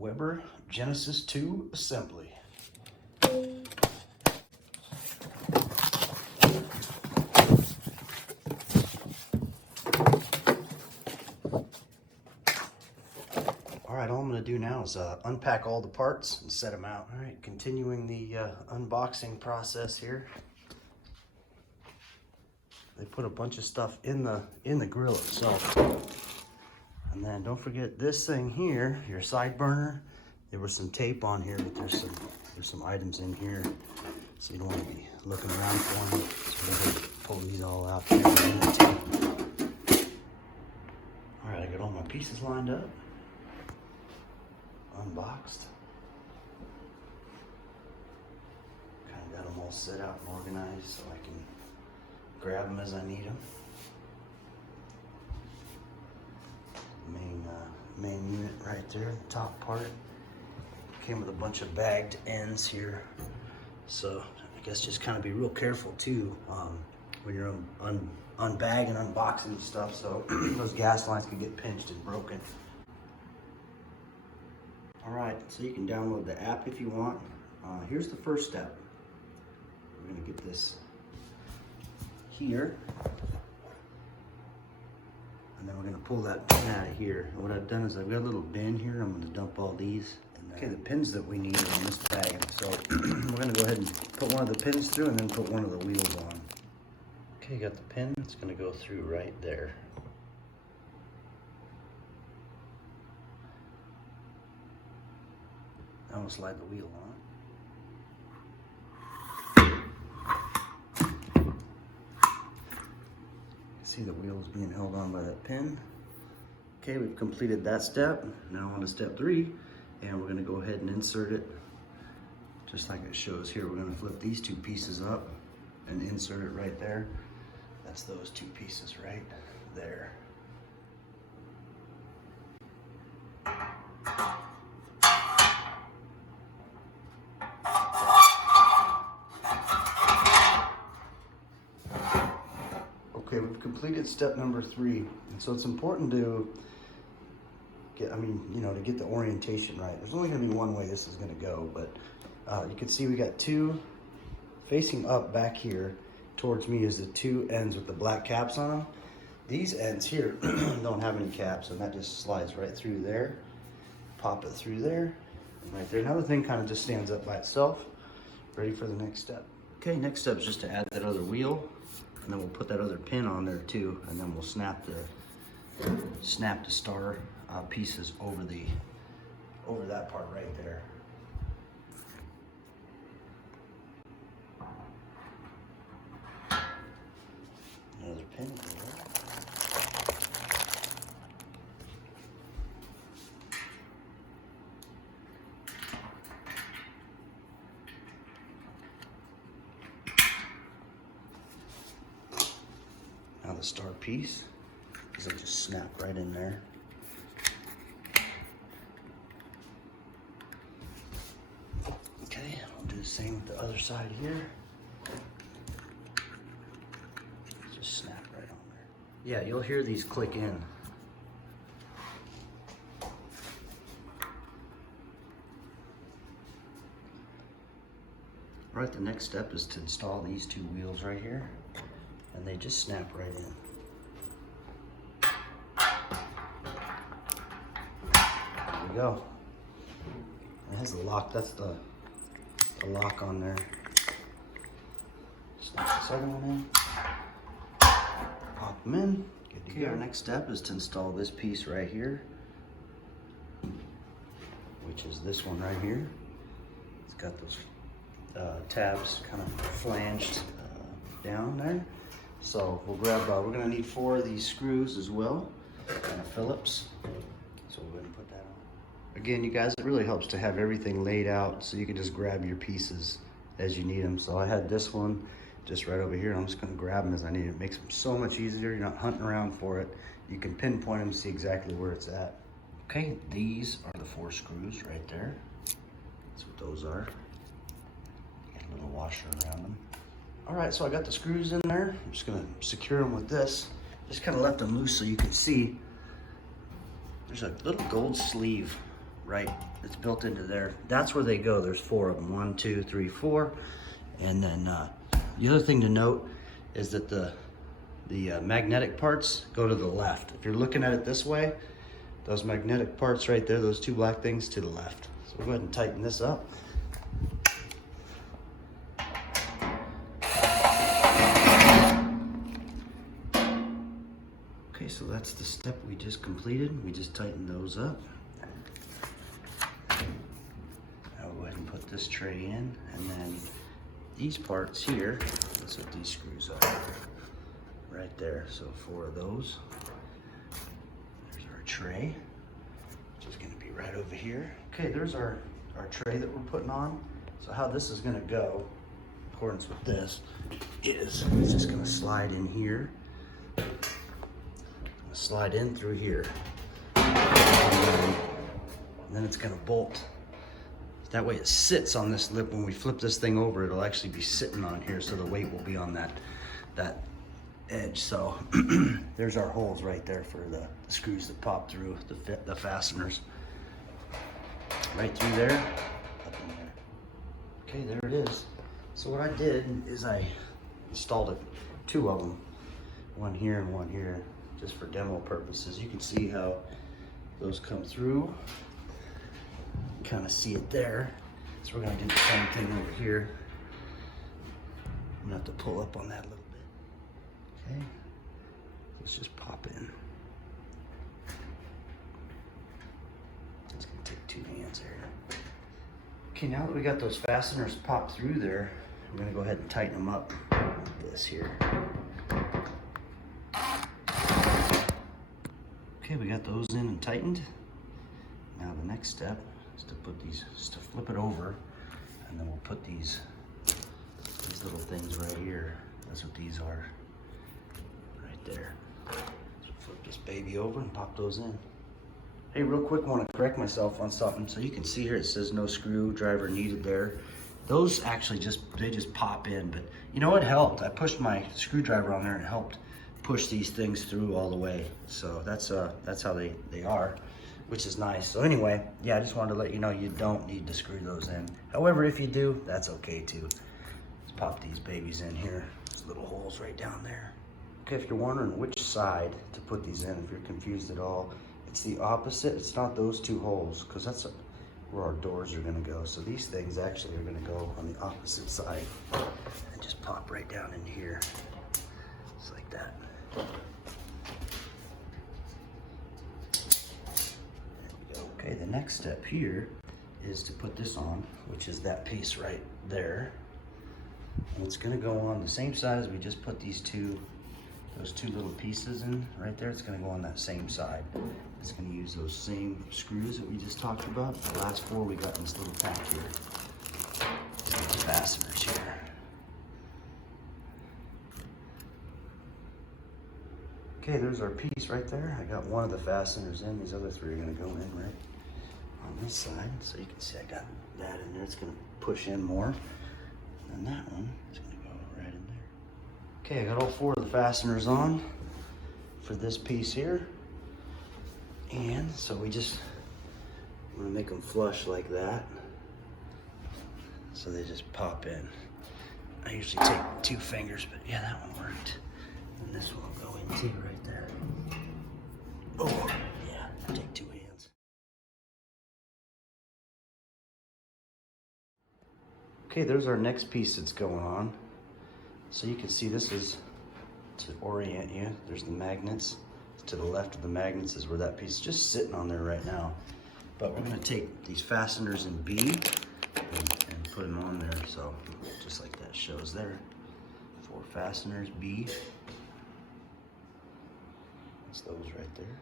Weber Genesis 2 assembly. All right, all I'm gonna do now is unpack all the parts and set them out. All right, continuing the unboxing process here. They put a bunch of stuff in the grill itself. And then don't forget this thing here, your side burner. There was some tape on here, but there's some items in here, so you don't want to be looking around for them. So we're gonna pull these all out here in the tape. All right, I got all my pieces lined up, unboxed. Kind of got them all set out and organized so I can grab them as I need them. Main unit right there, the top part. Came with a bunch of bagged ends here. So I guess just kind of be real careful too when you're unbagging and unboxing stuff, so those gas lines can get pinched and broken. All right, so you can download the app if you want. Here's the first step. We're gonna get this here. And then we're gonna pull that pin out of here. And what I've done is I've got a little bin here. I'm gonna dump all these. Okay, the pins that we need are in this bag. So we're gonna go ahead and put one of the pins through and then put one of the wheels on. Okay, you got the pin. It's gonna go through right there. Now we'll slide the wheel on. See the wheels being held on by that pin. Okay, we've completed that step. Now on to step 3, and we're gonna go ahead and insert it just like it shows here. We're gonna flip these 2 pieces up and insert it right there. That's those 2 pieces right there. Okay, we've completed step number 3, and so it's important to get, to get the orientation right. There's only gonna be one way this is gonna go, but you can see we got 2 facing up back here. Towards me is the 2 ends with the black caps on them. These ends here don't have any caps, and that just slides right through there. Pop it through there, and right there. Another thing kind of just stands up by itself. Ready for the next step. Okay, next step is just to add that other wheel. And then we'll put that other pin on there too, and then we'll snap the star pieces over that part right there. Another pin there. Now the star piece, because they just snap right in there. Okay, I'll do the same with the other side here. Just snap right on there. Yeah, you'll hear these click in. All right, the next step is to install these 2 wheels right here. And they just snap right in. There we go. It has the lock, that's the lock on there. Snap the second one in. Pop them in. Good to go. Our next step is to install this piece right here, which is this one right here. It's got those tabs kind of flanged down there. So we'll grab, we're gonna need 4 of these screws as well, and a Phillips. So we're gonna put that on. Again, you guys, it really helps to have everything laid out so you can just grab your pieces as you need them. So I had this one just right over here. I'm just gonna grab them as I need it. It makes them so much easier. You're not hunting around for it. You can pinpoint them, see exactly where it's at. Okay, these are the 4 screws right there. That's what those are. Got a little washer around them. All right, so I got the screws in there. I'm just gonna secure them with this. Just kind of left them loose so you can see. There's a little gold sleeve right, it's built into there. That's where they go. There's 4 of them, 1, 2, 3, 4. And then the other thing to note is that the magnetic parts go to the left. If you're looking at it this way, those magnetic parts right there, those 2 black things, to the left. So we'll go ahead and tighten this up. Okay, so that's the step we just completed. We just tightened those up. Now we'll go ahead and put this tray in, and then these parts here, that's what these screws are, right there. So 4 of those. There's our tray, which is gonna be right over here. Okay, there's our tray that we're putting on. So how this is gonna go, in accordance with this, is it's just gonna slide in here. Slide in through here, and then it's gonna bolt. That way it sits on this lip. When we flip this thing over, it'll actually be sitting on here, so the weight will be on that edge. So there's our holes right there for the screws that pop through the fasteners. Right through there, up in there. Okay, there it is. So what I did is I installed 2 of them, one here and one here, just for demo purposes. You can see how those come through. Kind of see it there. So we're gonna do the same thing over here. I'm gonna have to pull up on that a little bit. Okay, let's just pop in. It's gonna take 2 hands here. Okay, now that we got those fasteners popped through there, we're gonna go ahead and tighten them up like this here. Okay, we got those in and tightened. Now the next step is to put these, just to flip it over, and then we'll put these little things right here. That's what these are, right there. So flip this baby over and pop those in. Hey, real quick, I want to correct myself on something. So you can see here it says no screwdriver needed there. Those actually just pop in, but you know what helped? I pushed my screwdriver on there and it helped push these things through all the way. So that's how they are, which is nice. So anyway, yeah, I just wanted to let you know you don't need to screw those in. However, if you do, that's okay too. Let's pop these babies in here. There's little holes right down there. Okay, if you're wondering which side to put these in, if you're confused at all, it's the opposite. It's not those 2 holes, because that's where our doors are gonna go. So these things actually are gonna go on the opposite side and just pop right down in here. Just like that. There we go. Okay, the next step here is to put this on, which is that piece right there. And it's gonna go on the same side as we just put those 2 little pieces in right there. It's gonna go on that same side. It's gonna use those same screws that we just talked about. The last 4 we got in this little pack here. The fasteners here. Okay, there's our piece right there. I got one of the fasteners in. These other 3 are gonna go in right on this side. So you can see I got that in there. It's gonna push in more. And that one is gonna go right in there. Okay, I got all 4 of the fasteners on for this piece here. And so I'm gonna make them flush like that. So they just pop in. I usually take 2 fingers, but yeah, that one worked. And this one will go in too right there. Oh, yeah, take 2 hands. Okay, there's our next piece that's going on. So you can see this is to orient you. There's the magnets. To the left of the magnets is where that piece is just sitting on there right now. But we're gonna take these fasteners in B and put them on there. So just like that shows there. 4 fasteners, B. That's those right there.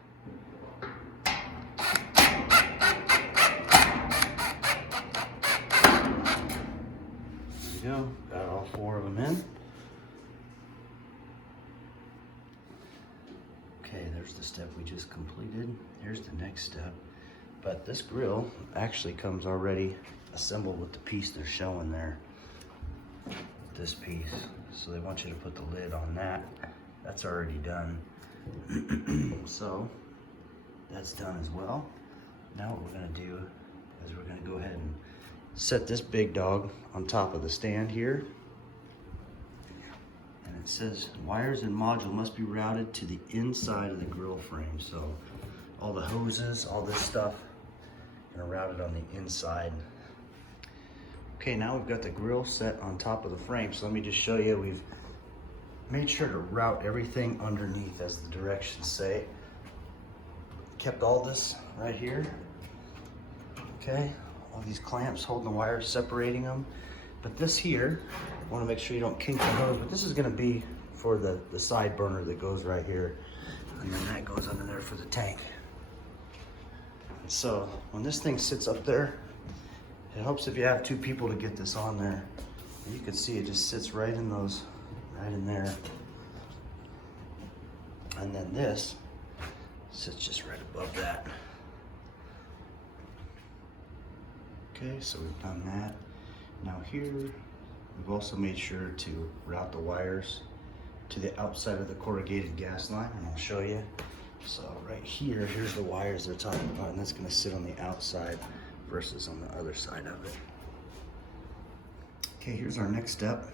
There we go, got all 4 of them in. Okay, there's the step we just completed. Here's the next step. But this grill actually comes already assembled with the piece they're showing there. This piece. So they want you to put the lid on that. That's already done. So that's done as well. Now what we're gonna do is we're gonna go ahead and set this big dog on top of the stand here. And it says wires and module must be routed to the inside of the grill frame. So all the hoses, all this stuff, gonna route it on the inside. Okay, now we've got the grill set on top of the frame. So let me just show you, we've made sure to route everything underneath as the directions say. Kept all this right here. Okay, all these clamps holding the wires, separating them. But this here, I want to make sure you don't kink the hose, but this is going to be for the side burner that goes right here. And then that goes under there for the tank. And so when this thing sits up there, it helps if you have two people to get this on there. And you can see it just sits right in those, right in there. And then this sits just right above that. Okay, so we've done that. Now here, we've also made sure to route the wires to the outside of the corrugated gas line, and I'll show you. So right here, here's the wires they're talking about, and that's gonna sit on the outside versus on the other side of it. Okay, here's our next step.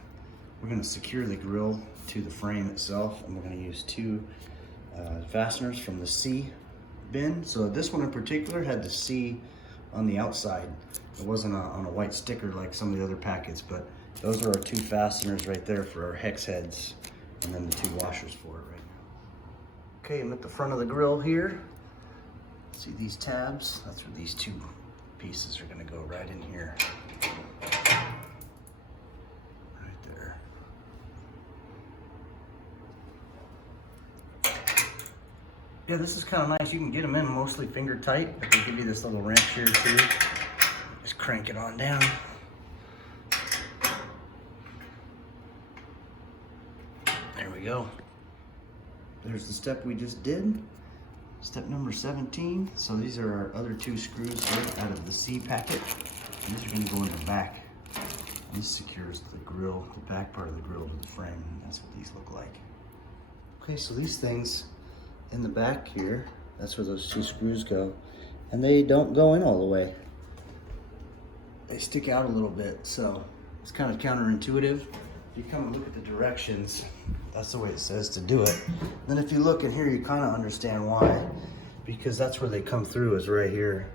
We're gonna secure the grill to the frame itself, and we're gonna use two fasteners from the C bin. So this one in particular had the C on the outside. It wasn't on a white sticker like some of the other packets, but those are our two fasteners right there for our hex heads, and then the two washers for it right now. Okay, I'm at the front of the grill here. See these tabs? That's where these two pieces are gonna go right in here. Right there. Yeah, this is kind of nice. You can get them in mostly finger tight, but they give you this little wrench here too. Just crank it on down. There we go. There's the step we just did. Step number 17. So these are our other two screws right out of the C packet. And these are going to go in the back. This secures the grill, the back part of the grill to the frame. And that's what these look like. Okay, so these things in the back here, that's where those two screws go. And they don't go in all the way. They stick out a little bit, so it's kind of counterintuitive. If you come and look at the directions, that's the way it says to do it. Then if you look in here, you kind of understand why, because that's where they come through, is right here.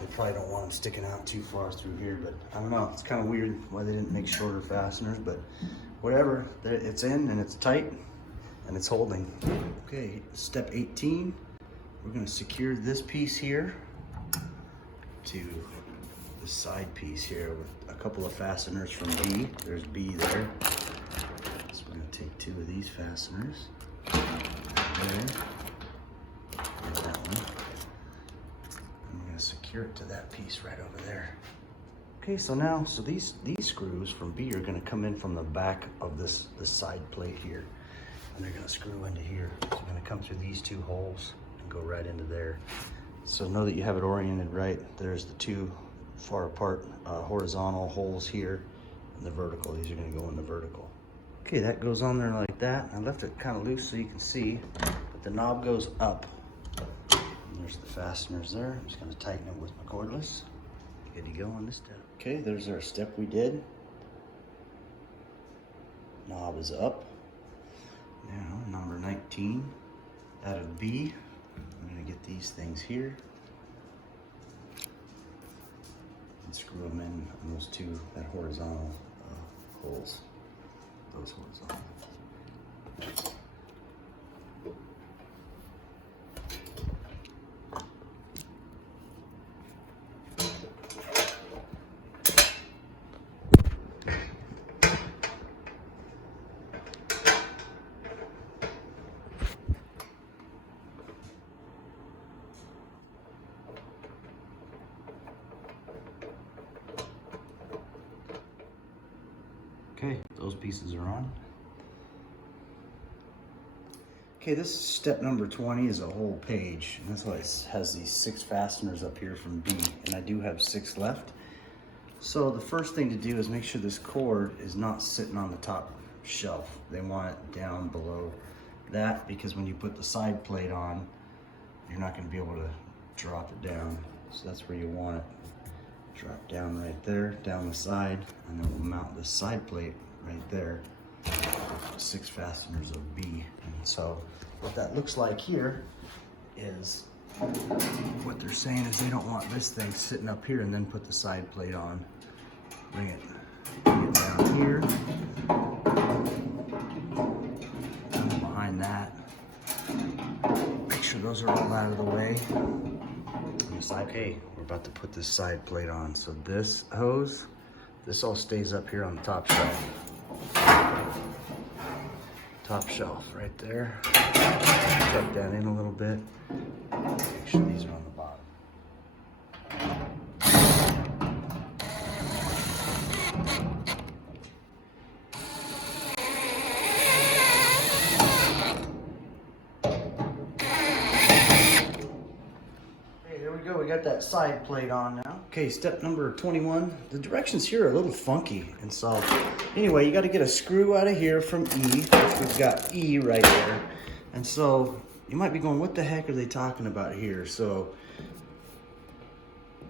They probably don't want them sticking out too far through here, but I don't know, it's kind of weird why they didn't make shorter fasteners, but whatever, it's in and it's tight and it's holding. Okay, step 18, we're gonna secure this piece here to the side piece here with a couple of fasteners from B. There's B there. So we're gonna take two of these fasteners. There. There's that one. And we're gonna secure it to that piece right over there. Okay, so now, these screws from B are gonna come in from the back of this side plate here. And they're gonna screw into here. So they're gonna come through these two holes and go right into there. So know that you have it oriented right. There's the two far apart horizontal holes here and the vertical. These are going to go in the vertical. Okay, that goes on there like that. I left it kind of loose so you can see, but the knob goes up. And there's the fasteners there. I'm just going to tighten it with my cordless. Good to go on this step. Okay, there's our step we did. Knob is up. Now number 19 out of B. I'm going to get these things here. Screw them in on those two, that horizontal holes, those horizontal. Okay, those pieces are on. Okay, this step number 20 is a whole page, and that's why it has these 6 fasteners up here from B, and I do have 6 left. So the first thing to do is make sure this cord is not sitting on the top shelf. They want it down below that, because when you put the side plate on, you're not going to be able to drop it down. So that's where you want it. Drop down right there, down the side, and then we'll mount the side plate right there. 6 fasteners of B. And so what that looks like here is, what they're saying is they don't want this thing sitting up here and then put the side plate on. Bring it down here, and behind that. Make sure those are all out of the way. Okay, we're about to put this side plate on. So this hose, this all stays up here on the top shelf. Top shelf right there. Tuck that in a little bit. Make sure these are on the bottom. Go. We got that side plate on now. Okay, step number 21. The directions here are a little funky, and so anyway, you got to get a screw out of here from E, which we've got E right there. And so you might be going, what the heck are they talking about here? So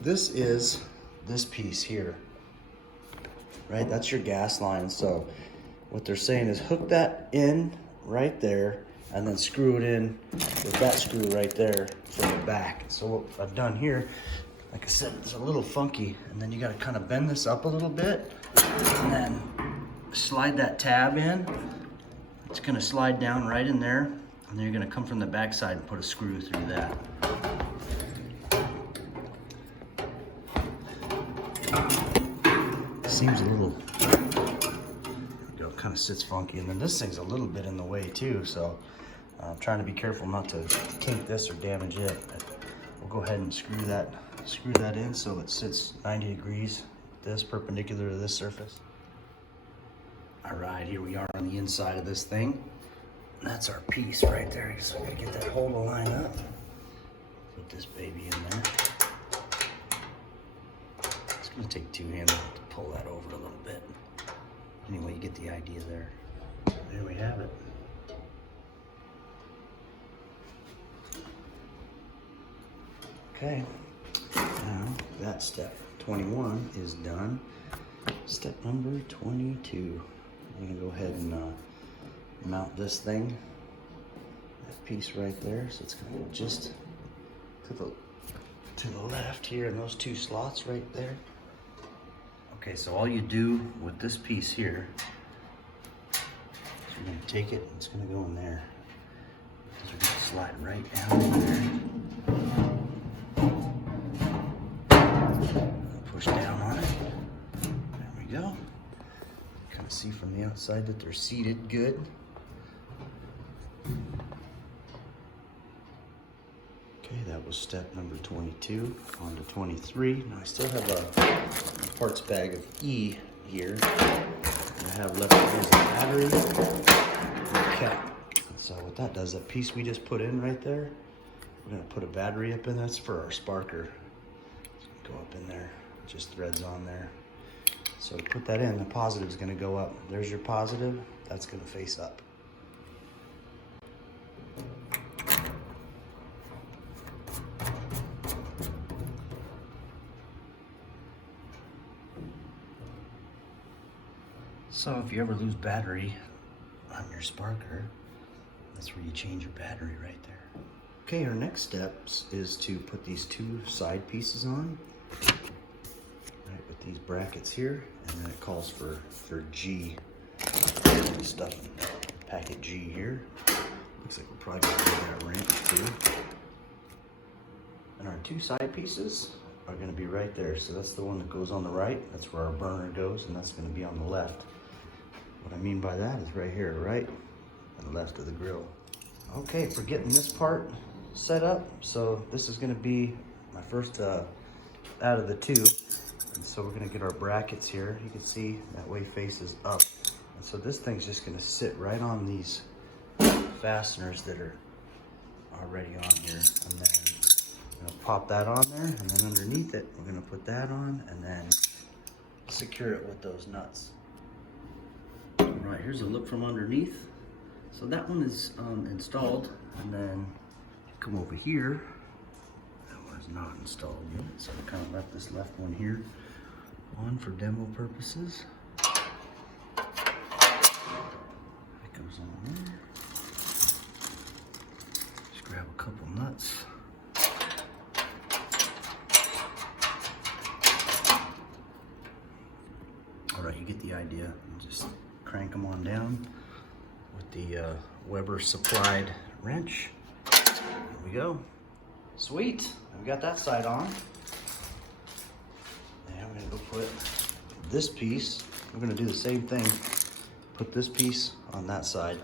this is this piece here, right? That's your gas line. So what they're saying is hook that in right there, and then screw it in with that screw right there from the back. So what I've done here, like I said, it's a little funky, and then you gotta kind of bend this up a little bit, and then slide that tab in. It's gonna slide down right in there, and then you're gonna come from the back side and put a screw through that. Seems a little, kind of sits funky, and then this thing's a little bit in the way too, so I'm trying to be careful not to kink this or damage it. But we'll go ahead and screw that in so it sits 90 degrees, this perpendicular to this surface. All right, here we are on the inside of this thing. That's our piece right there. So I gotta get that hole to line up. Put this baby in there. It's gonna take 2 hands to pull that over a little bit. Anyway, you get the idea there. There we have it. Okay, now that step 21 is done. Step number 22. I'm gonna go ahead and mount this thing, that piece right there. So it's gonna go just to the left here in those 2 slots right there. Okay, so all you do with this piece here is you're gonna take it and it's gonna go in there. So we're gonna slide right down in there. Push down on it. There we go. Kind of see from the outside that they're seated good. Okay, that was step number 22. On to 23. Now I still have a parts bag of E here. I have left is a battery and a cap. So what that does, that piece we just put in right there, we're gonna put a battery up in. That's for our sparker. Go up in there. It just threads on there. So to put that in, the positive is gonna go up. There's your positive. That's gonna face up. So if you ever lose battery on your sparker, that's where you change your battery right there. Okay, our next steps is to put these 2 side pieces on, right, with these brackets here, and then it calls for G stuff, packet G here. Looks like we're probably gonna do that wrench too. And our 2 side pieces are gonna be right there. So that's the one that goes on the right, that's where our burner goes, and that's gonna be on the left. What I mean by that is right here, right and left of the grill. Okay, for getting this part set up, so this is gonna be my first out of the 2. And so we're gonna get our brackets here. You can see that way faces up. And so this thing's just gonna sit right on these fasteners that are already on here. And then I'm gonna pop that on there, and then underneath it, we're gonna put that on and then secure it with those nuts. All right, here's a look from underneath. So that one is installed, and then come over here. Where's was not installed yet, so I kind of left this left one here on for demo purposes. That goes on there. Just grab a couple nuts. All right, you get the idea. Just crank them on down with the Weber supplied wrench. There we go. Sweet. We got that side on. Now I'm gonna go put this piece. We're gonna do the same thing. Put this piece on that side.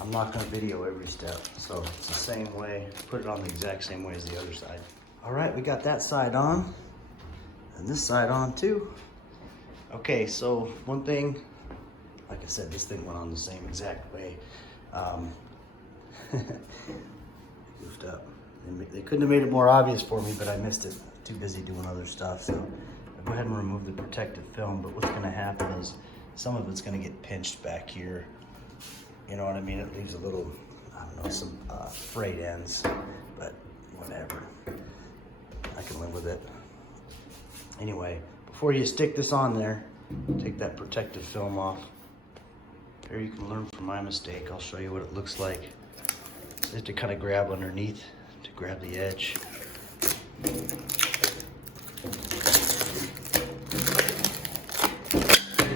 I'm not gonna video every step, so it's the same way. Put it on the exact same way as the other side. All right, we got that side on, and this side on too. Okay, so one thing, like I said, this thing went on the same exact way. Goofed up. They couldn't have made it more obvious for me, but I missed it. Too busy doing other stuff. So I'll go ahead and remove the protective film, but what's gonna happen is some of it's gonna get pinched back here. You know what I mean? It leaves a little, I don't know, some frayed ends, but whatever. I can live with it. Anyway, before you stick this on there, take that protective film off. There you can learn from my mistake. I'll show you what it looks like. So you have to kind of grab underneath to grab the edge.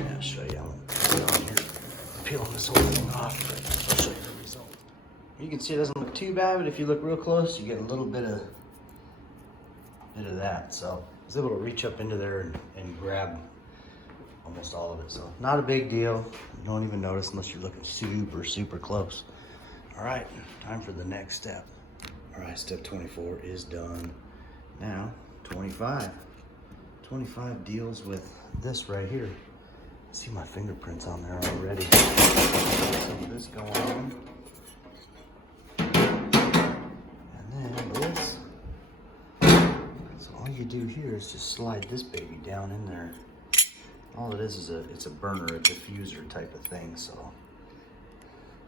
I'll show you. I'm on here peeling this whole thing off. I'll show you the result. You can see it doesn't look too bad, but if you look real close, you get a little bit of that. So I was able to reach up into there and grab almost all of it. So not a big deal. You don't even notice unless you're looking super, super close. All right, time for the next step. All right, step 24 is done. Now, 25. 25 deals with this right here. See my fingerprints on there already. Some of this going on. And then this. So all you do here is just slide this baby down in there. All it is it's a burner, a diffuser type of thing, so.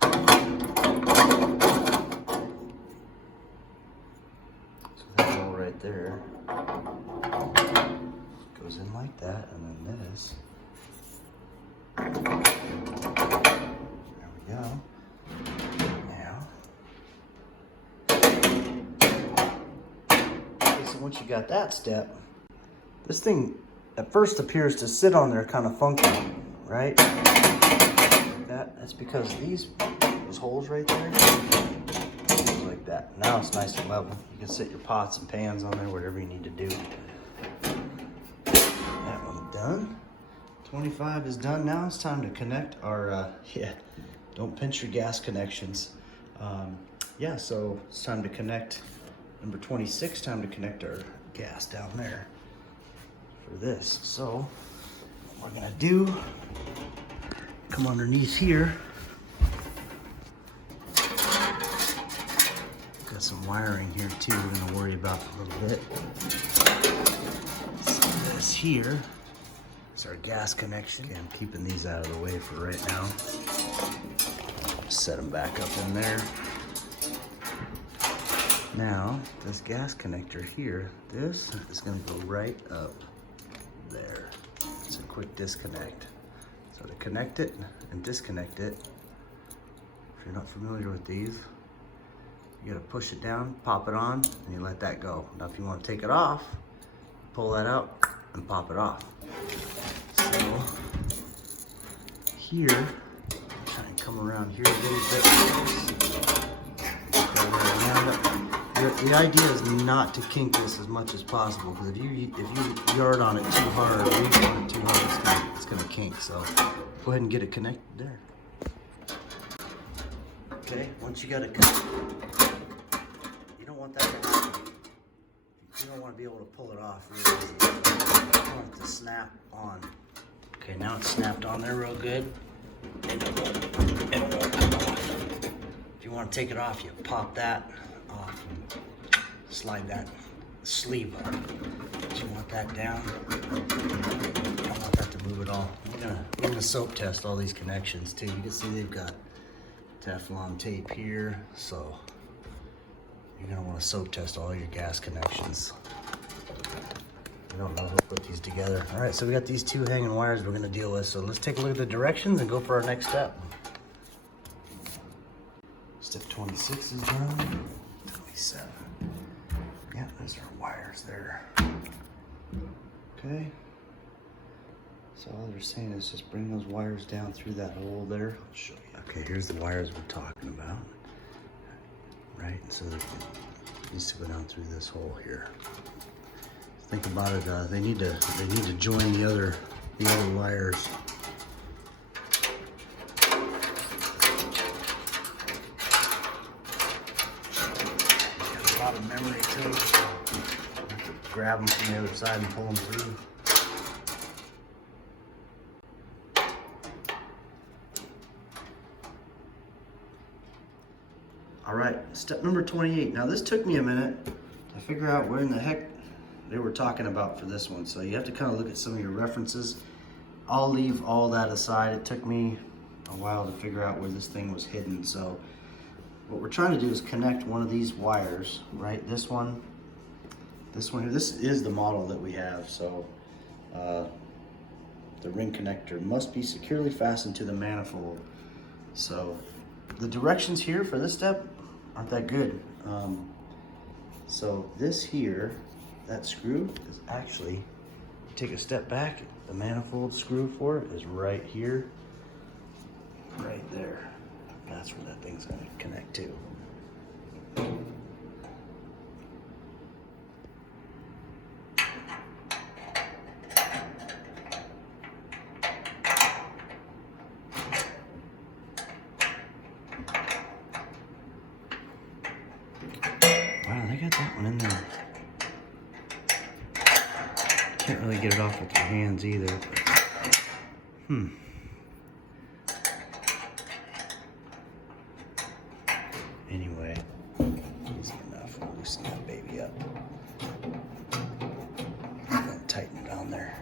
So that's all right there. Goes in like that, and then this. There we go. Now. Okay, so once you got that step, this thing at first appears to sit on there kind of funky, right? That's because those holes right there, like that. Now it's nice and level. You can set your pots and pans on there, whatever you need to do. That one's done. 25 is done. Now it's time to connect our, don't pinch your gas connections. So it's time to connect number 26, time to connect our gas down there for this. So what we're gonna do, come underneath here. Got some wiring here too we're gonna worry about a little bit. So this here is our gas connection. Okay, I'm keeping these out of the way for right now. Set them back up in there. Now, this gas connector here, this is gonna go right up there. It's a quick disconnect. So to connect it and disconnect it, if you're not familiar with these, you gotta push it down, pop it on, and you let that go. Now if you wanna take it off, pull that out and pop it off. So here, try and come around here a little bit. The idea is not to kink this as much as possible, because if you yard on it too hard, or reach on it too hard, it's gonna kink. So go ahead and get it connected there. Okay, once you got it connected, you don't want that to happen. You don't want to be able to pull it off really easily. You want it to snap on. Okay, now it's snapped on there real good. It won't come off. If you want to take it off, you pop that off and slide that sleeve up. So you want that down. You don't want that to move at all. We're gonna soap test all these connections too. You can see they've got Teflon tape here, so You're gonna want to soak test all your gas connections. I don't know who put these together. All right, so we got these two hanging wires we're gonna deal with. So let's take a look at the directions and go for our next step. Step 26 is done. 27. Yeah, those are wires there. Okay. So all they're saying is just bring those wires down through that hole there. I'll show you. Okay, here's the wires we're talking about. Right, so it needs to go down through this hole here. Think about it. They need to join the other wires. Got a lot of memory too. Have to grab them from the other side and pull them through. All right, step number 28. Now this took me a minute to figure out where in the heck they were talking about for this one. So you have to kind of look at some of your references. I'll leave all that aside. It took me a while to figure out where this thing was hidden. So what we're trying to do is connect one of these wires, right? This one here. This is the model that we have. So the ring connector must be securely fastened to the manifold. So the directions here for this step aren't that good. So this here, that screw is actually, take a step back, the manifold screw for it is right here, right there. That's where that thing's gonna connect to. Wow, they got that one in there. Can't really get it off with your hands either. Anyway, easy enough. We'll loosen that baby up. And then tighten it on there.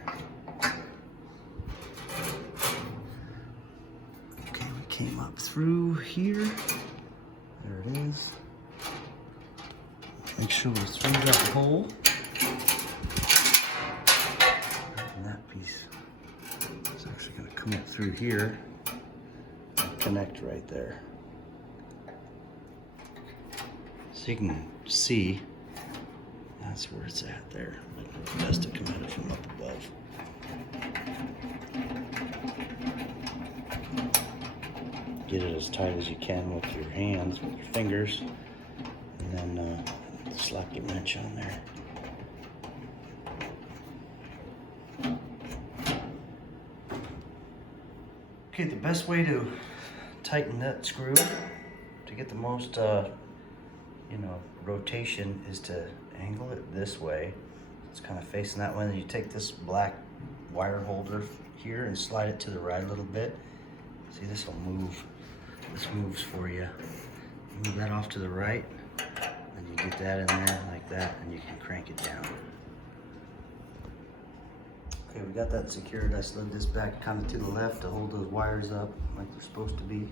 Okay, we came up through here. There it is. Make sure we're through that hole. And that piece is actually going to come up through here and connect right there. So you can see that's where it's at there. It's best to come at it from up above. Get it as tight as you can with your hands, with your fingers, and then slap the wrench on there. Okay, the best way to tighten that screw to get the most rotation is to angle it this way. It's kind of facing that way. Then you take this black wire holder here and slide it to the right a little bit. See, this will move. This moves for you. Move that off to the right, and you get that in there like that, and you can crank it down. Okay, we got that secured. I slid this back kind of to the left to hold those wires up like they're supposed to be.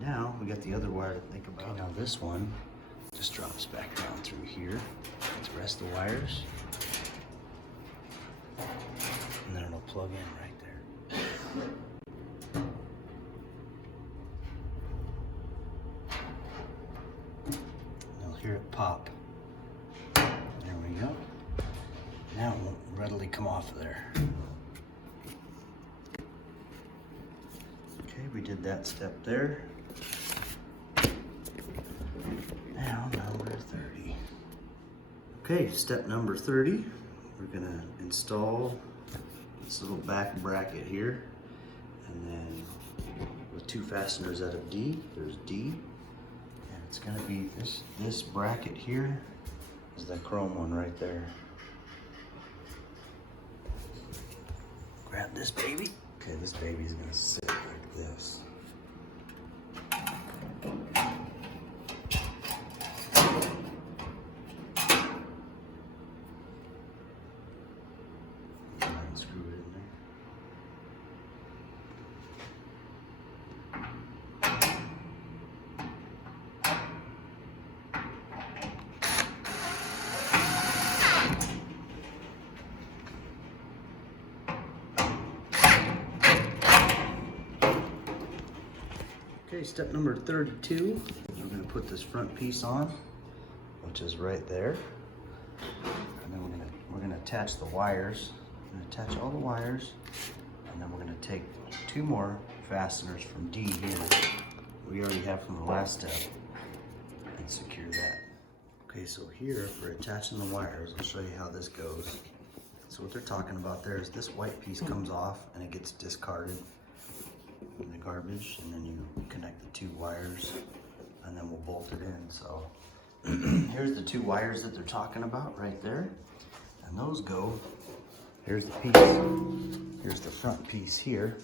Now we got the other wire to think about. Okay, now this one just drops back down through here. Let's rest the wires, and then it'll plug in right there. You'll hear it pop. There we go. Now it won't readily come off of there. Okay, we did that step there. Now number 30. Okay, step number 30. We're gonna install this little back bracket here, and then with two fasteners out of D, there's D, and it's gonna be this bracket here is that chrome one right there. Grab this baby. Okay, this baby is gonna sit like this. Screw it in there. Okay, step number 32, we're gonna put this front piece on, which is right there. And then we're gonna attach the wires. We're gonna attach all the wires, and then we're gonna take 2 more fasteners from D here. We already have from the last step, and secure that. Okay, so here for attaching the wires, I'll show you how this goes. So what they're talking about there is this white piece comes off and it gets discarded in the garbage, and then you connect the 2 wires, and then we'll bolt it in. So here's the 2 wires that they're talking about right there, and those go, here's the piece, here's the front piece here.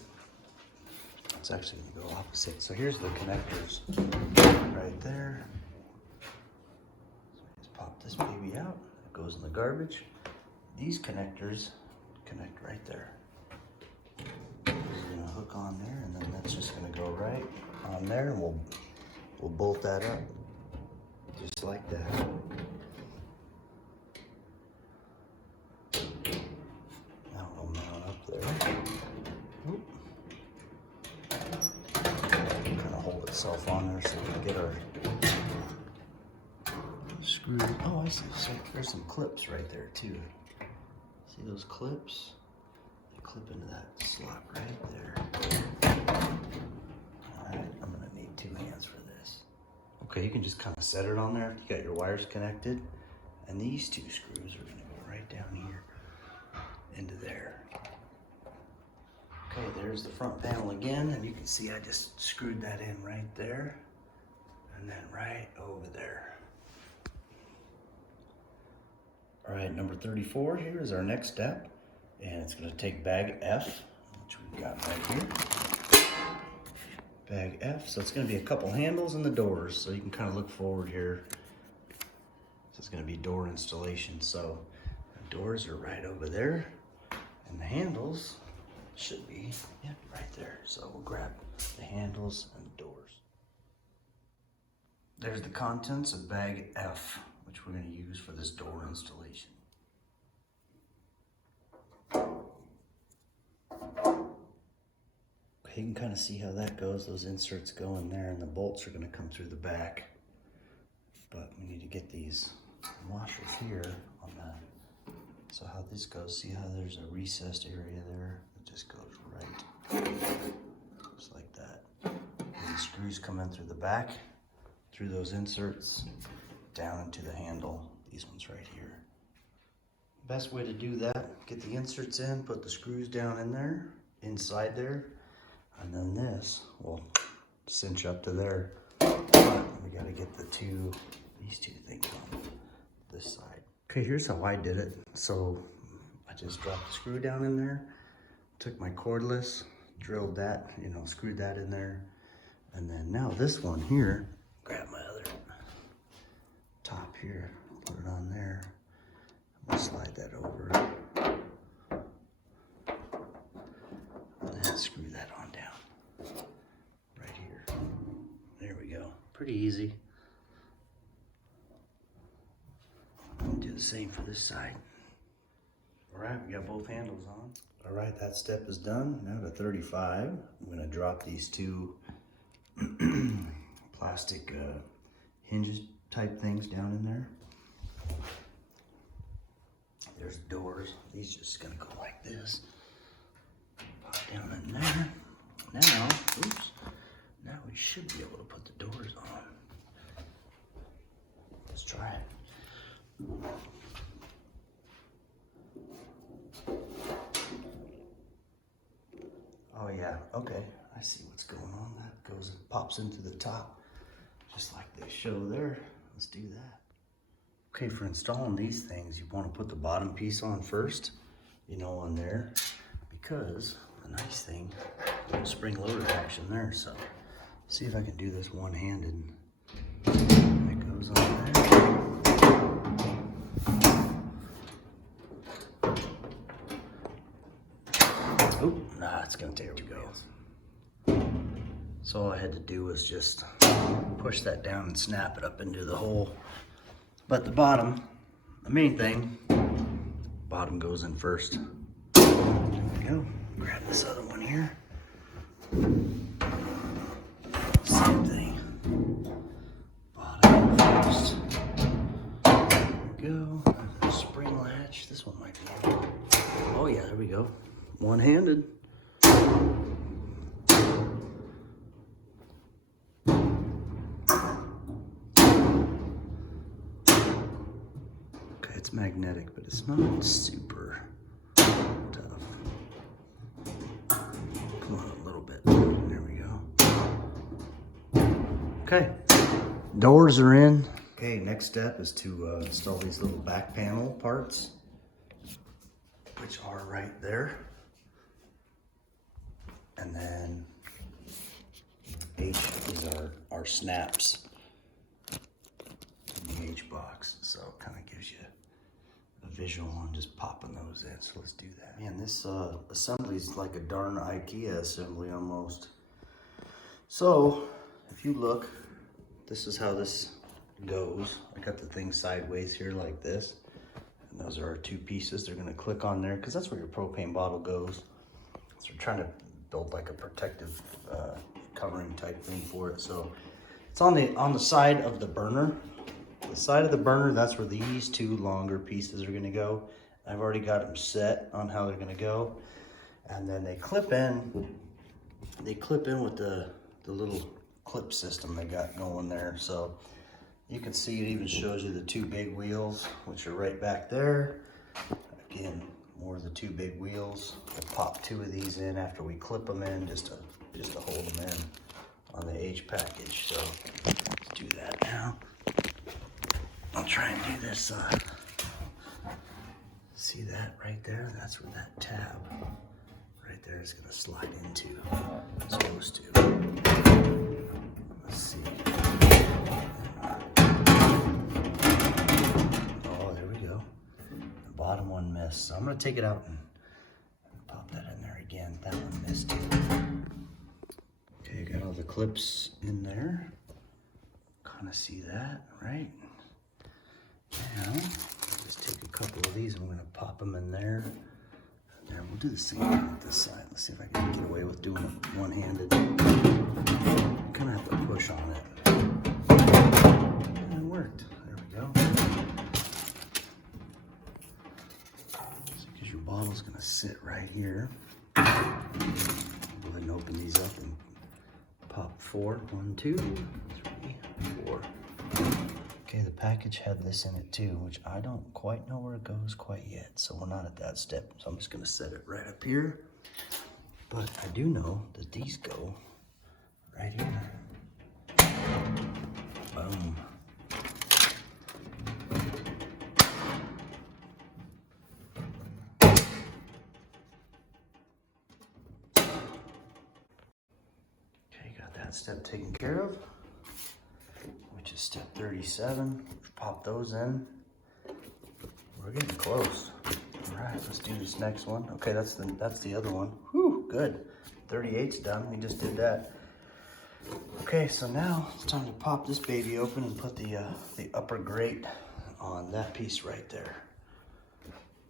It's actually gonna go opposite. So here's the connectors right there. So just pop this baby out, it goes in the garbage. These connectors connect right there. Gonna hook on there, and then that's just gonna go right on there, and we'll bolt that up just like that. Now it'll mount up there. Oop. Kind of hold itself on there so we can get our screws. Oh, I see. So there's some clips right there too. See those clips? Clip into that slot right there. All right, I'm gonna need 2 hands for this. Okay, you can just kind of set it on there if you got your wires connected, and these 2 screws are gonna go right down here into there. Okay, there's the front panel again, and you can see I just screwed that in right there, and then right over there. All right, number 34 here is our next step. And it's going to take bag F, which we've got right here. Bag F. So it's going to be a couple handles and the doors. So you can kind of look forward here. So it's going to be door installation. So the doors are right over there. And the handles should be right there. So we'll grab the handles and the doors. There's the contents of bag F, which we're going to use for this door installation. You can kind of see how that goes. Those inserts go in there, and the bolts are going to come through the back. But we need to get these washers here on that. So how this goes, see how there's a recessed area there? It just goes right, just like that. And the screws come in through the back, through those inserts, down into the handle. These ones right here. Best way to do that, get the inserts in, put the screws down in there, inside there, and then this will cinch up to there. But we gotta get these two things on this side. Okay, here's how I did it. So I just dropped the screw down in there, took my cordless, drilled that, screwed that in there. And then now this one here, grab my other top here, put it on there. I'm gonna slide that over. And then screw that on down. Right here. There we go. Pretty easy. I'll do the same for this side. All right, we got both handles on. All right, that step is done. Now to 35. I'm gonna drop these 2 plastic hinges type things down in there. There's doors. These just gonna go like this. Pop down in there. Now, now we should be able to put the doors on. Let's try it. Oh yeah, okay. I see what's going on. That pops into the top, just like they show there. Let's do that. Okay, for installing these things, you want to put the bottom piece on first, on there, because the nice thing, spring-loaded action there. So, see if I can do this one-handed. It goes on there. Oop, nah, it's gonna take 2 goes. So all I had to do was just push that down and snap it up into the hole. But the bottom, the main thing, bottom goes in first. There we go. Grab this other one here. See go. Spring latch. This one might be it. Oh yeah, there we go. One-handed. Okay, it's magnetic, but it's not super tough. Come on a little bit. There we go. Okay, doors are in. Okay, next step is to install these little back panel parts, which are right there. And then H is our snaps in the H box. So it kind of gives you a visual on just popping those in. So let's do that. Man, this assembly is like a darn IKEA assembly almost. So if you look, this is how this goes. I got the thing sideways here like this. And those are our two pieces. They're gonna click on there because that's where your propane bottle goes. So we're trying to build like a protective covering type thing for it. So it's on the side of the burner. The side of the burner, that's where these two longer pieces are gonna go. I've already got them set on how they're gonna go. And then they clip in with the little clip system they got going there. So you can see it even shows you the two big wheels, which are right back there. Again, more of the two big wheels. We'll pop two of these in after we clip them in, just to hold them in on the H package. So let's do that now. I'll try and do this. See that right there? That's where that tab right there is going to slide into. It's supposed to. Let's see. Oh, there we go. The bottom one missed. So I'm going to take it out and pop that in there again. That one missed too. Okay, got all the clips in there. Kind of see that, right? Now, just take a couple of these and I'm going to pop them in there. And then we'll do the same thing with this side. Let's see if I can get away with doing it one-handed. Kind of have to push on it. And it worked. There we go. Because your bottle's going to sit right here. Go ahead and open these up and pop 4. 1, 2, 3, 4. Okay, the package had this in it too, which I don't quite know where it goes quite yet, so we're not at that step. So I'm just gonna set it right up here. But I do know that these go right here. Boom. Okay, got that step taken care of, which is step 37. Pop those in. We're getting close. All right, let's do this next one. Okay, that's the other one. Whew, good. 38's done. We just did that. Okay, so now it's time to pop this baby open and put the upper grate on that piece right there.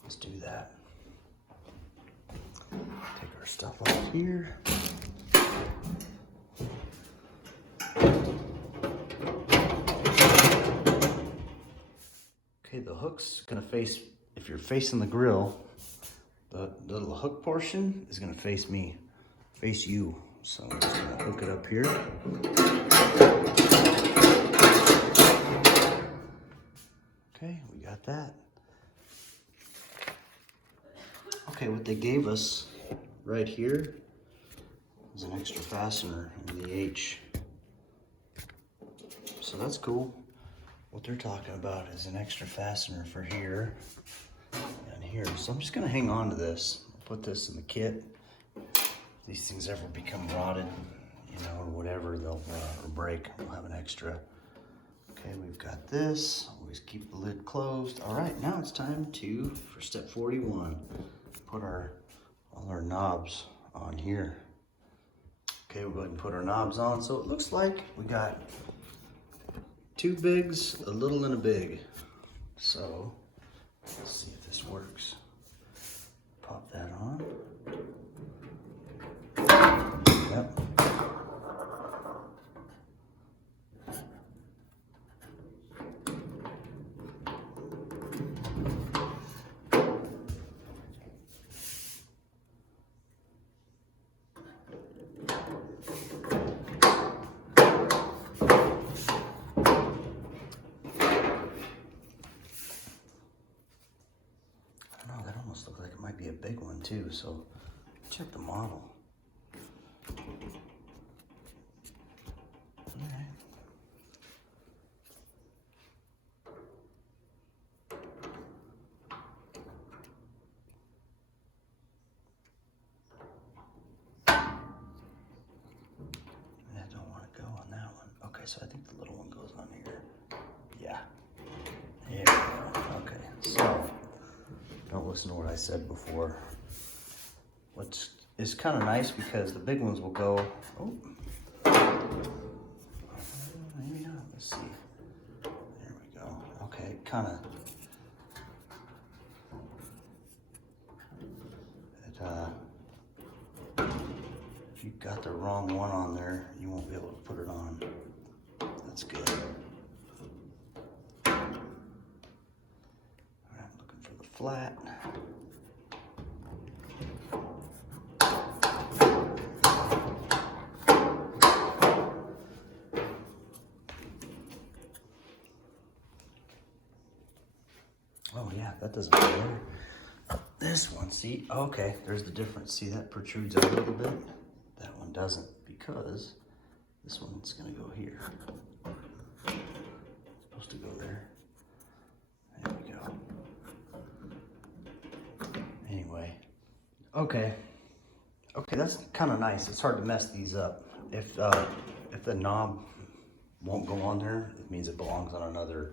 Let's do that. Take our stuff off here. Okay, the hook's gonna face, if you're facing the grill, the little hook portion is gonna face you. So I'm just gonna hook it up here. Okay, we got that. Okay, what they gave us right here is an extra fastener in the H. So that's cool. What they're talking about is an extra fastener for here and here. So I'm just gonna hang on to this. I'll put this in the kit. If these things ever become rotted, you know, or whatever, they'll or break, we'll have an extra. Okay, we've got this. Always keep the lid closed. All right, now it's time for step 41, put all our knobs on here. Okay, we'll go ahead and put our knobs on. So it looks like we got 2 bigs, a little and a big. So let's see if this works. Pop that on. Yep. be a big one too, so check the model. All right. So I think the little one goes on here. Yeah. There we go. Okay. So don't listen to what I said before. Which is kind of nice because the big ones will go. Oh. Maybe not. Let's see. There we go. Okay. Kind of. If you got the wrong one on there, you won't be able to put it on. That's good. All right, looking for the flat. Oh yeah, that doesn't matter. This one, see, okay, there's the difference. See, that protrudes out a little bit. That one doesn't, because this one's gonna go here. Supposed to go there. There we go. Anyway, okay, that's kind of nice. It's hard to mess these up. If the knob won't go on there, it means it belongs on another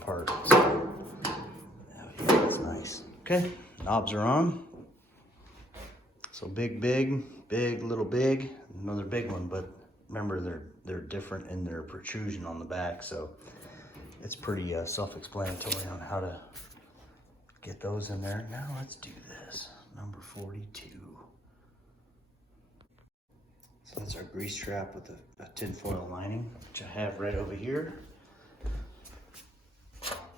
part. So, yeah, that's nice. Okay, knobs are on. So big, little big, another big one, but remember they're different in their protrusion on the back, so it's pretty self-explanatory on how to get those in there. Now let's do this, number 42. So that's our grease trap with a tinfoil lining, which I have right over here.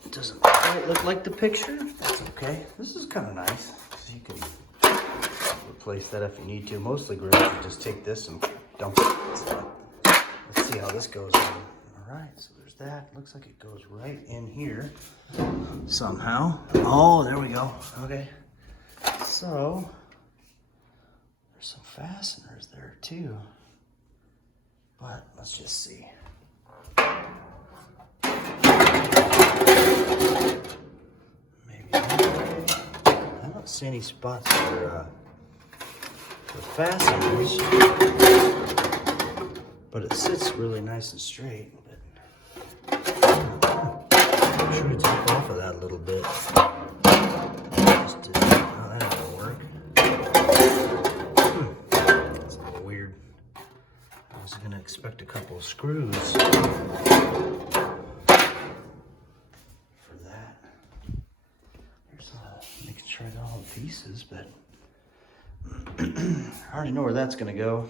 It doesn't quite look like the picture. That's okay. This is kind of nice. So you can replace that if you need to. Mostly Grille, you just take this and dump it. So let's see how this goes on. All right, so there's that. Looks like it goes right in here somehow. Oh, there we go. Okay. So there's some fasteners there too. But let's just see. Maybe I don't see any spots for fasteners, but it sits really nice and straight. I'm sure we take off of that a little bit. Just to, oh, that ain't gonna work. That's a little weird. I was gonna expect a couple of screws for that. Here's making sure I got all the pieces, but I already know where that's gonna go.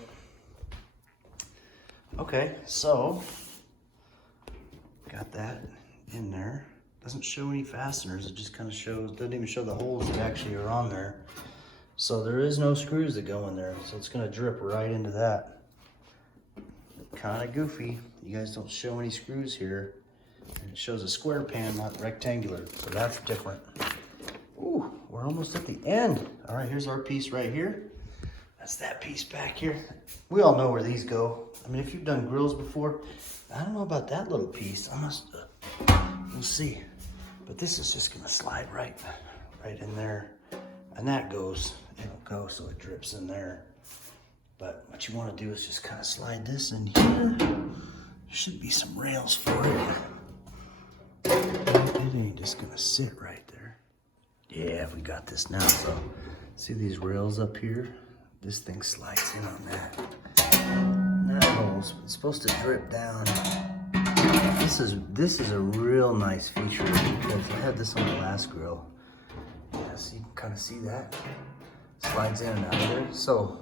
Okay, so got that in there. Doesn't show any fasteners, it just kind of shows, doesn't even show the holes that actually are on there. So there is no screws that go in there, so it's gonna drip right into that. Kind of goofy. You guys don't show any screws here. And it shows a square pan, not rectangular, so that's different. Ooh, we're almost at the end. All right, here's our piece right here. That's that piece back here. We all know where these go. I mean, if you've done grills before, I don't know about that little piece. We'll see. But this is just gonna slide right in there. And that goes, it'll go so it drips in there. But what you wanna do is just kind of slide this in here. There should be some rails for it. It ain't just gonna sit right there. Yeah, we got this now. So see these rails up here? This thing slides in on that. And that hole's supposed to drip down. This is a real nice feature because I had this on the last grill. Yeah, so you can kind of see that. Slides in and out of there. So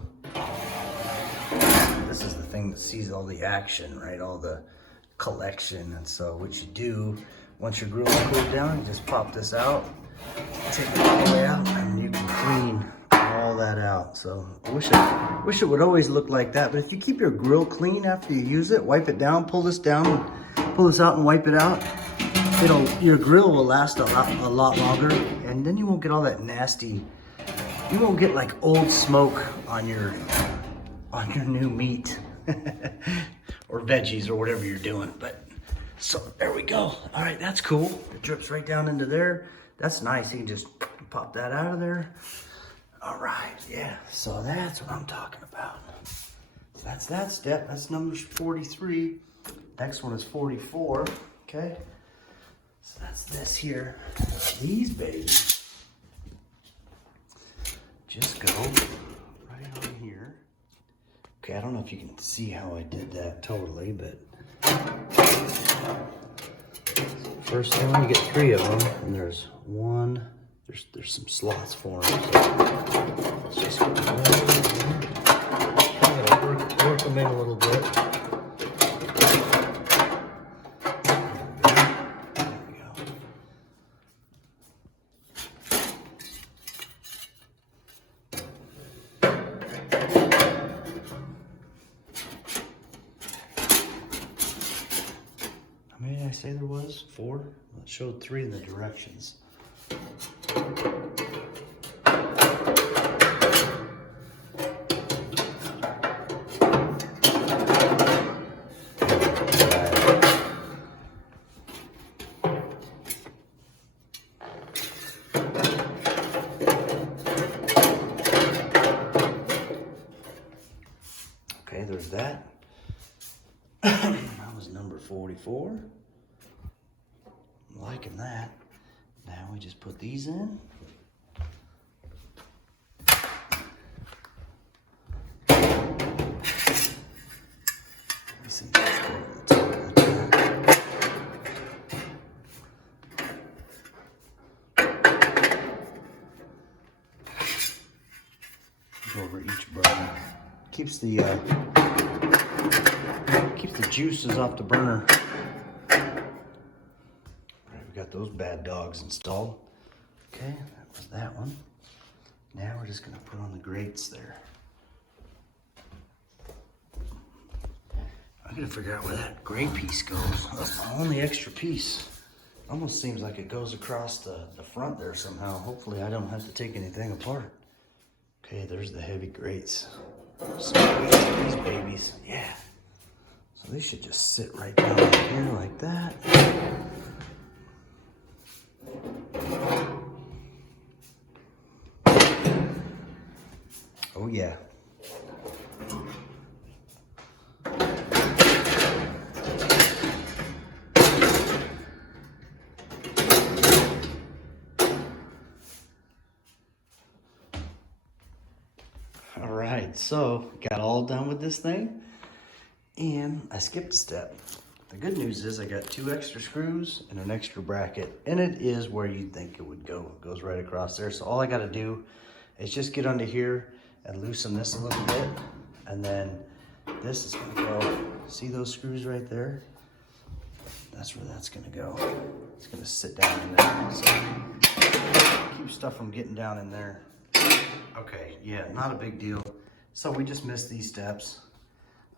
this is the thing that sees all the action, right? All the collection. And so what you do, once your grill is cooled down, you just pop this out, take it all the way out, and you can clean all that out. So I wish it would always look like that. But if you keep your grill clean after you use it, wipe it down, pull this out and wipe it out, your grill will last a lot longer, and then you won't get all that nasty. You won't get like old smoke on your new meat or veggies or whatever you're doing. But so there we go. All right, that's cool. It drips right down into there. That's nice. You can just pop that out of there. All right, yeah. So that's what I'm talking about. So that's that step. That's number 43. Next one is 44. Okay. So that's this here. These babies just go right on here. Okay, I don't know if you can see how I did that totally, but first thing, you get 3 of them, and there's one. There's some slots for them. So let's just get them right in. I'm gonna work them in a little bit. How many did I say there was? 4? Well, it showed 3 in the directions. Okay, there's that. That was number 44. I'm liking that. Now we just put these in. These things just go over the top like that. Go over each burner. Keeps the juices off the burner. All right, we got those bad dogs installed. Okay, that was that one. Now we're just gonna put on the grates there. I gotta figure out where that gray piece goes. That's my only extra piece. Almost seems like it goes across the front there somehow. Hopefully I don't have to take anything apart. Okay, there's the heavy grates. Some these babies, yeah. So they should just sit right down here like that. Oh yeah. All right, so got all done with this thing, and I skipped a step. The good news is I got 2 extra screws and an extra bracket, and it is where you'd think it would go. It goes right across there. So all I gotta do is just get under here and loosen this a little bit, and then this is gonna go, see those screws right there? That's where that's gonna go. It's gonna sit down in there. So keep stuff from getting down in there. Okay, yeah, not a big deal. So we just missed these steps.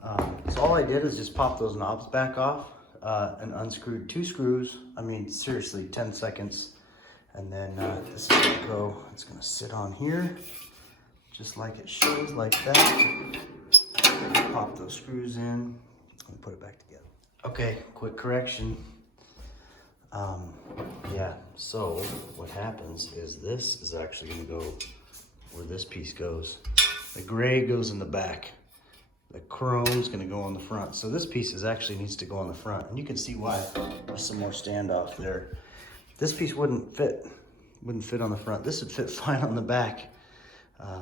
So all I did is just pop those knobs back off and unscrewed 2 screws. I mean, seriously, 10 seconds. And then this is gonna go, it's gonna sit on here, just like it shows, like that. Pop those screws in and put it back together. Okay, quick correction. Yeah, so what happens is this is actually gonna go where this piece goes. The gray goes in the back. The chrome's gonna go on the front. So this piece actually needs to go on the front. And you can see why. There's some more standoff there. This piece wouldn't fit on the front. This would fit fine on the back.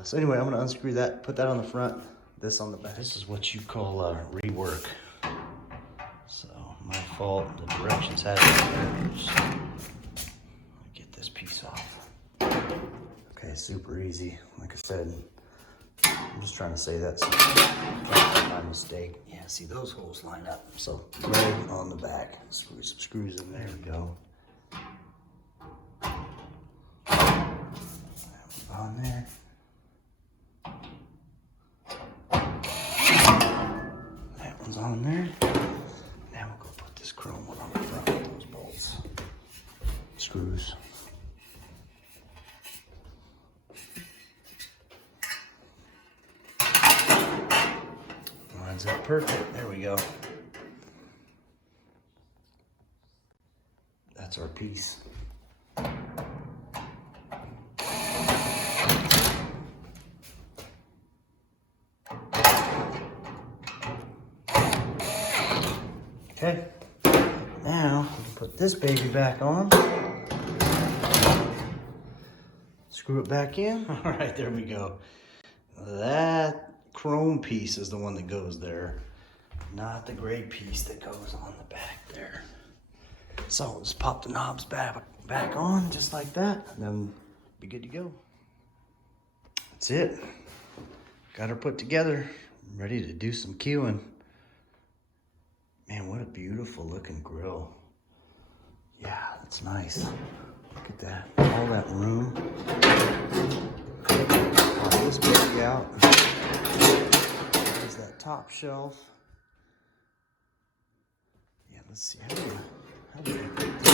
So anyway, I'm gonna unscrew that, put that on the front, this on the back. This is what you call rework. So my fault, the directions had it. Get this piece off. Okay, super easy. Like I said, I'm just trying to say that's my mistake. Yeah, see those holes line up. So right on the back, screw some screws in there. We go. On there. That one's on there. Now we'll go put this chrome one on the front with those bolts. screws. Lines up perfect. There we go. That's our piece. Okay, now we can put this baby back on. Screw it back in. All right, there we go. That chrome piece is the one that goes there, not the gray piece that goes on the back there. So just pop the knobs back on just like that, and then be good to go. That's it. Got her put together, ready to do some queuing. Man, what a beautiful looking grill. Yeah, that's nice. Look at that, all that room. Pop this baby out. There's that top shelf. Yeah, let's see, how do we put this?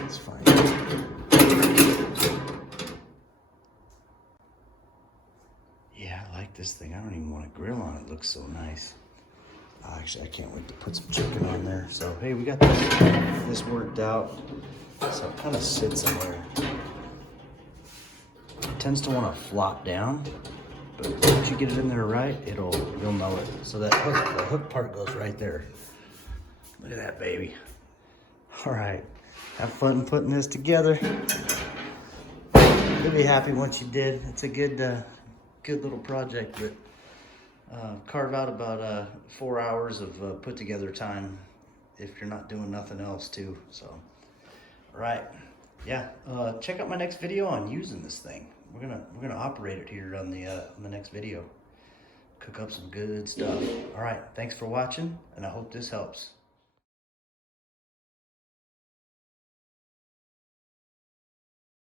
Let's find it. Yeah, I like this thing. I don't even want a grill on it. It looks so nice. Actually, I can't wait to put some chicken on there. So, hey, we got this worked out. So it kind of sits in there. It tends to want to flop down, but once you get it in there right, you'll know it. So that the hook part goes right there. Look at that, baby. All right, have fun putting this together. You'll be happy once you did. It's a good little project, but carve out about 4 hours of put together time if you're not doing nothing else too. So, all right, yeah. Check out my next video on using this thing. We're gonna operate it here on the next video. Cook up some good stuff. All right, thanks for watching, and I hope this helps.